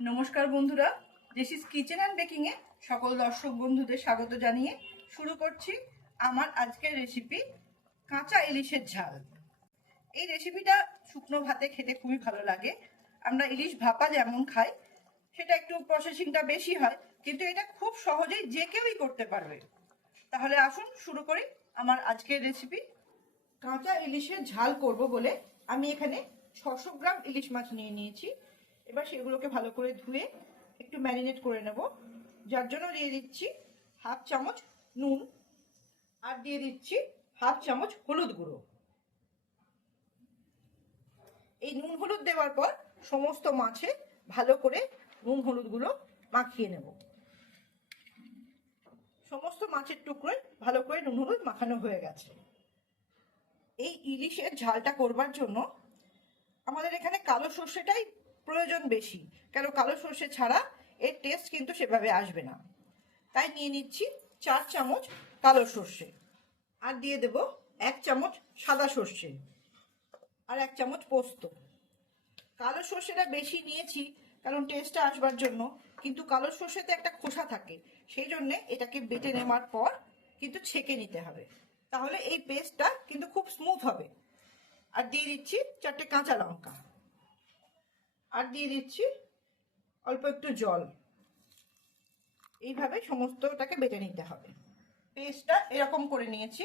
নমস্কার বন্ধুরা জেসিস kitchen and বেকিংয়ে সকল দর্শক বন্ধুদের স্বাগত জানিয়ে শুরু করছি আমার আজকের রেসিপি কাঁচা ইলিশের ঝাল। এই রেসিপিটা শুকনো ভাতে খেতে খুবই ভালো লাগে। আমরা ইলিশ ভাপা যেমন খাই, সেটা একটু প্রসেসিংটা বেশি হয়, কিন্তু এটা খুব সহজেই যে কেউই করতে পারবে। তাহলে আসুন শুরু করি আমার আজকের রেসিপি কাঁচা ইলিশের ঝাল করব বলে আমি এখানে ছশো গ্রাম ইলিশ মাছ নিয়ে নিয়েছি। এবার সেগুলোকে ভালো করে ধুয়ে একটু ম্যারিনেট করে নেব। যার জন্য দিয়ে দিচ্ছি হাফ চামচ নুন আর দিয়ে দিচ্ছি হাফ চামচ হলুদ গুঁড়ো। এই নুন হলুদ দেওয়ার পর সমস্ত মাছে ভালো করে নুন হলুদগুলো মাখিয়ে নেব। সমস্ত মাছের টুকরোয় ভালো করে নুন হলুদ মাখানো হয়ে গেছে। এই ইলিশের ঝালটা করবার জন্য আমাদের এখানে কালো সর্ষেটাই প্রয়োজন বেশি। কেন? কালো সর্ষে ছাড়া এর টেস্ট কিন্তু সেভাবে আসবে না। তাই নিয়ে নিচ্ছি চার চামচ কালো সর্ষে। আর দিয়ে দেব এক চামচ সাদা সর্ষে আর এক চামচ পোস্ত। কালো সর্ষেটা বেশি নিয়েছি কারণ টেস্টটা আসবার জন্য, কিন্তু কালো সর্ষেতে একটা খোসা থাকে, সেই জন্যে এটাকে বেটে নেওয়ার পর কিন্তু ছেঁকে নিতে হবে। তাহলে এই পেস্টটা কিন্তু খুব স্মুথ হবে। আর দিয়ে দিচ্ছি চারটে কাঁচা লঙ্কা। আর দিয়ে দিচ্ছি অল্প একটু জল। এইভাবে সমস্তটাকে বেটে নিতে হবে। পেস্টটা এরকম করে নিয়েছি।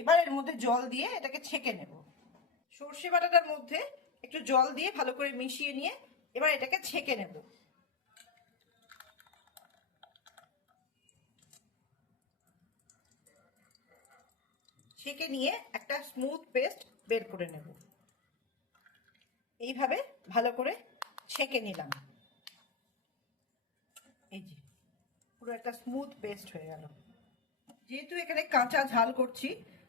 এবার এর মধ্যে জল দিয়ে এটাকে ছেঁকে নেব। সর্ষে বাটাটার মধ্যে একটু জল দিয়ে ভালো করে মিশিয়ে নিয়ে এবার এটাকে ছেঁকে নেব। ছেঁকে নিয়ে একটা স্মুথ পেস্ট বের করে নেব। এইভাবে ভালো করে ছেঁকে নিলাম। এই যে, পুরো একটা স্মুথ পেস্ট হয়ে গেল। যেহেতু এখানে কাঁচা ঝাল করছি,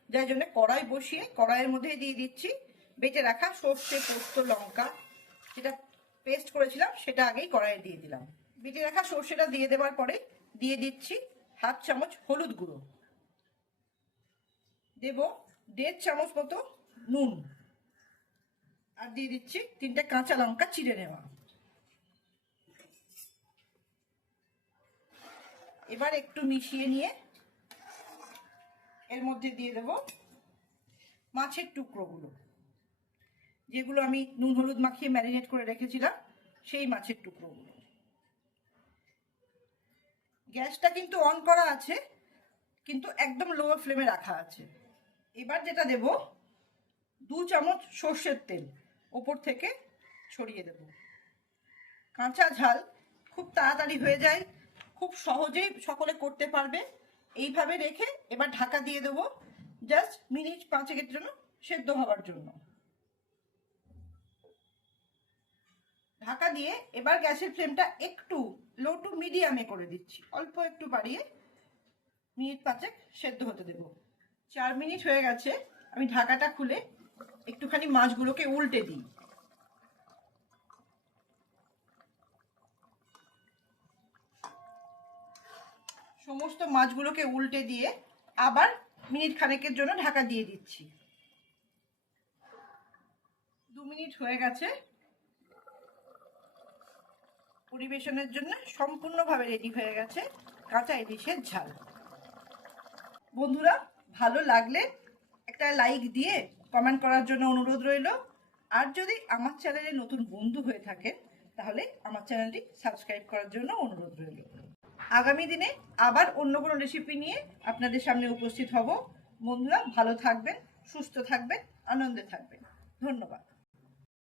যার জন্য কড়াই বসিয়ে কড়াইয়ের মধ্যে দিয়ে দিচ্ছি। বেটে রাখা সর্ষে, পোস্ত, লঙ্কা, যেটা পেস্ট করেছিলাম, সেটা আগেই কড়াইয়ে দিয়ে দিলাম। বেটে রাখা সর্ষেটা দিয়ে দেওয়ার পরে দিয়ে দিচ্ছি হাফ চামচ হলুদ গুঁড়ো। দেব দেড় চামচ মতো নুন। আর দিয়ে দিচ্ছি তিনটে কাঁচা লঙ্কা চিড়ে নেওয়া। এবার একটু মিশিয়ে নিয়ে এর মধ্যে দিয়ে দেব মাছের টুকরোগুলো। যেগুলো আমি নুন, হলুদ মাখিয়ে ম্যারিনেট করে রেখেছিলাম, সেই মাছের টুকরোগুলো। গ্যাসটা কিন্তু অন করা আছে, কিন্তু একদম লো ফ্লেমে রাখা আছে। এবার যেটা দেব, দু চামচ সর্ষের তেল ওপর থেকে ছড়িয়ে দেব। কাঁচা ঝাল খুব তাড়াতাড়ি হয়ে যায় খুব সহজেই সকলে করতে পারবে। এইভাবে রেখে এবার ঢাকা দিয়ে দেবো। জাস্ট মিনিট পাঁচেকের জন্য সেদ্ধ হওয়ার জন্য। ঢাকা দিয়ে এবার গ্যাসের ফ্লেমটা একটু লো টু মিডিয়ামে করে দিচ্ছি। অল্প একটু বাড়িয়ে মিনিট পাঁচেক সেদ্ধ হতে দেব। চার মিনিট হয়ে গেছে। আমি ঢাকাটা খুলে একটুখানি মাছগুলোকে উল্টে দিই। সমস্ত মাছগুলোকে উল্টে দিয়ে আবার মিনিট খানেকের জন্য ঢাকা দিয়ে দিচ্ছি। দু মিনিট হয়ে গেছে। পরিবেশনের জন্য সম্পূর্ণভাবে রেডি হয়ে গেছে কাঁচা ইলিশের ঝাল। বন্ধুরা, ভালো লাগলে একটা লাইক দিয়ে কমেন্ট করার জন্য অনুরোধ রইল। আর যদি আমার চ্যানেলে নতুন বন্ধু হয়ে থাকেন, তাহলে আমার চ্যানেলটি সাবস্ক্রাইব করার জন্য অনুরোধ রইল। আগামী দিনে আবার অন্য কোনো রেসিপি নিয়ে আপনাদের সামনে উপস্থিত হব। বন্ধুরা, ভালো থাকবেন, সুস্থ থাকবেন, আনন্দে থাকবেন। ধন্যবাদ।